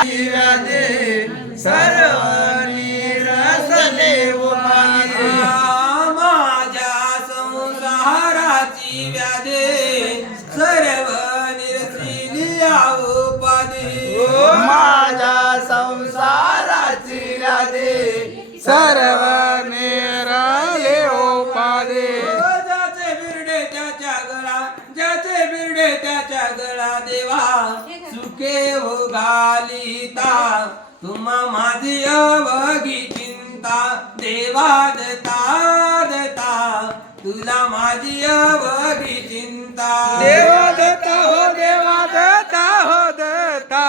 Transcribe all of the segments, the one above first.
व्याधे सर्व निरसले उपाये माझ्या संसाराची व्याधे सर्व निरसिली उपाधी माझ्या संसाराची व्याधे सर्व निरले उपाये ज्याचे बिरडे त्याच्या गळा ज्याचे बिरडे त्याच्या गळा देवा सुखे हो घालिता तुम्हा माझी अवघी चिंता देवा दता दता तुला माझी अवघी चिंता देवा दत्ता हो देवा दत्ता हो दत्ता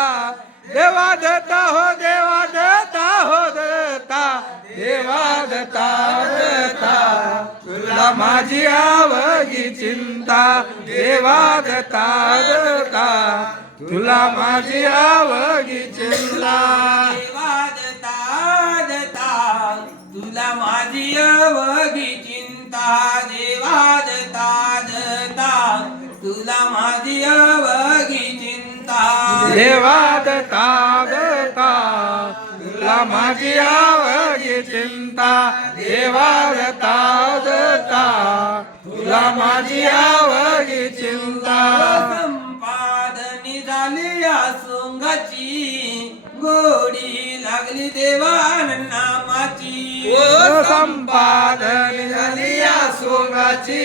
देवा दत्ता हो देवा दत्ता हो दत्ता देवा दत्ता दत्ता तुला माझी आवगी चिंता देवा दत्ता दत्ता तुला माझी आवगी चिंता देवा दता दता तुला माझी अवघी चिंता देवा दता दता तुला माझी अवघी चिंता देवा दत्ता दत्ता तुला माझी आवगी चिंता देवा दत्ता दत्ता तुला माझी आवगी चिंता संपादनी झाली या सोंगाची गोडी लागली देवान नामाची संपादन झाली या सोंगाची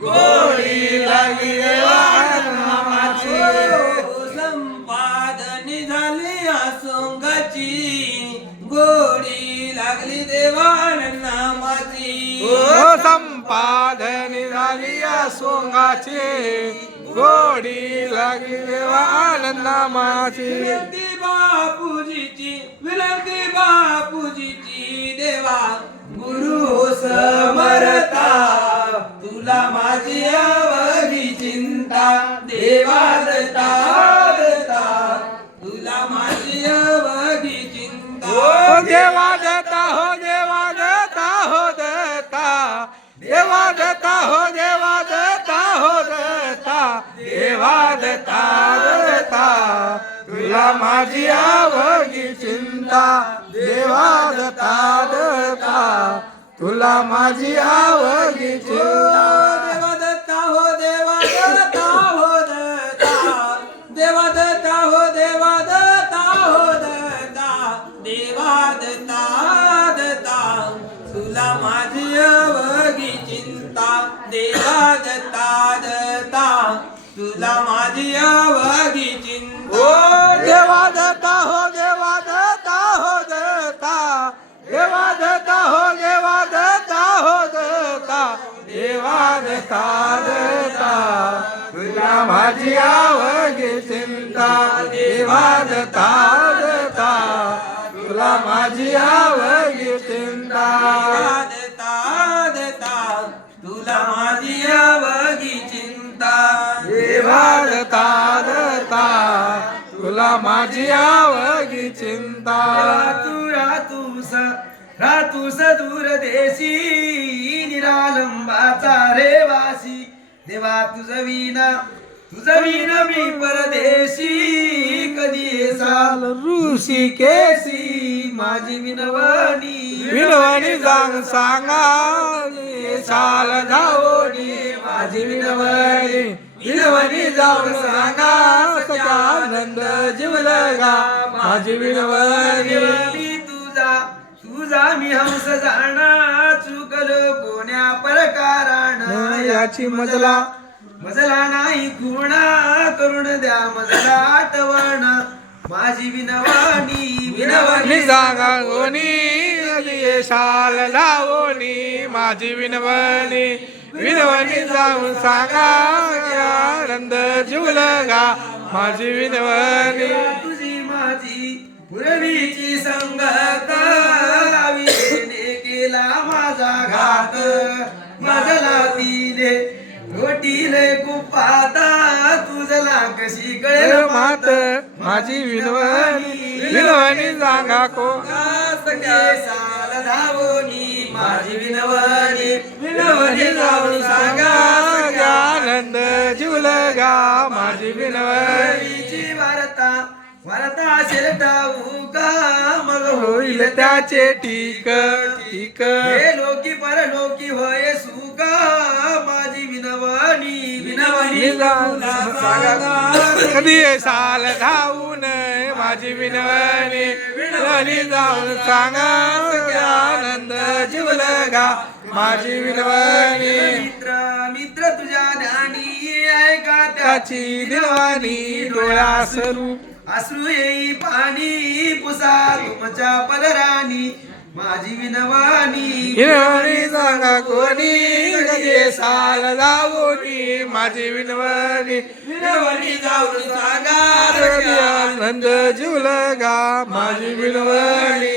गोडी लागली देवान नामाची संपादनी झाली या सोंगाची गोडी लागली देवान नामाची संपादन झाली या सोंगाची गोडी लागली देवान नामाची विनंती बापूजीची विनंती बापूजीची देवा गुरु समरता तुला माझी अवघी चिंता देवा दत्ता दत्ता तुला माझी अवघी चिंता हो देवा दत्ता हो देवा दत्ता हो दत्ता देवा दत्ता हो देवा दत्ता हो दत्ता देवा दत्ता दत्ता तुला माझी आवगी चिंता देवा दत्ता दत्ता तुला माझी आवगी चिंता देवा दत्ता हो देवा दत्ता हो दत्ता देवा दत्ता हो देवा दत्ता हो दत्ता देवा दत्ता दत्ता तुला माझी अवघी चिंता देवा दत्ता दत्ता तुला माझी अवघी चिंता देवा दत्ता हो देवा दत्ता हो दत्ता देवा दत्ता हो देवा दत्ता हो दत्ता देवा दत्ता दत्ता तुला माझी आवगी चिंता देवा दत्ता दत्ता तुला माझी आवगी चिंता दत्ता दत्ता तुला माझी अवघी चिंता देवा दत्ता दत्ता तुला माझी आवगी चिंता रातूस दूर देशी निरालंबाचा रे वासी देवा तुझ विना मी परदेशी कधी येसाल ऋषी केसी माझी विनवणी विनवणी जाग सांगा साल धावणी माझी विनवणी विनवणी जाऊन सांगा सका आनंद जीवलगा माझी विनवणी तुझा मी हंस जाणा चुकल कोण्या प्रकारानं याची मजला नाही खुणा करून द्या मजला आठवण माझी विनवणी विनवणी जागा गोणी शाल लावणी माझी विनवणी विनवणी जाऊन सांगा आनंद जीवलगा माझी विनवणी तुझी माझी पूर्वीची संगत गावी येणे केला माझा घात मजला तिने रोटीले कुपाता तुझला कशी कळेल मात माझी विनवणी विनवणी जागा को साल धावणी माझी विनवणी विनवणी जाऊन सांगा आनंद जीवलगा माझी विनवणी वारीची वार्ता आता शिरटाऊ का मग होईल त्याचे ठीक ठीक हे लोकी परलोकी होय सुका माझी विनवणी विनवणी कधी साल धावून माझी विनवणी विनवणी जाऊन सांगा आनंद जीवलगा माझी विनवणी मित्र मित्र तुझ्या ध्यानी ऐका त्याची दिलवाणी डोळा सरू अश्रू येई पाणी पुसा तुमच्या पदरानी माझी विनवानी विनवणी सांगा कोणी कधी साल धावून माझी विनवणी विनवणी जाऊन सांगा आनंद जीवलगा माझी विनवणी